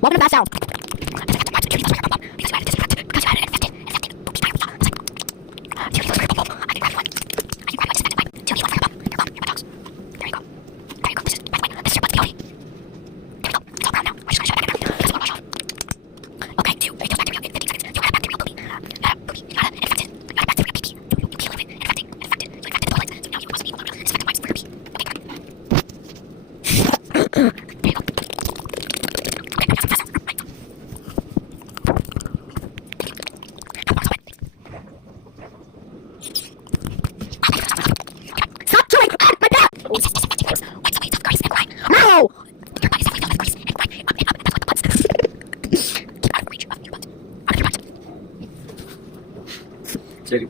Welcome to Fast Sound. Stop chewing! My back! No! Your body is filled with grease and grime. That's what the butts. Keep out of reach of your butt. Out of your butt. ശരി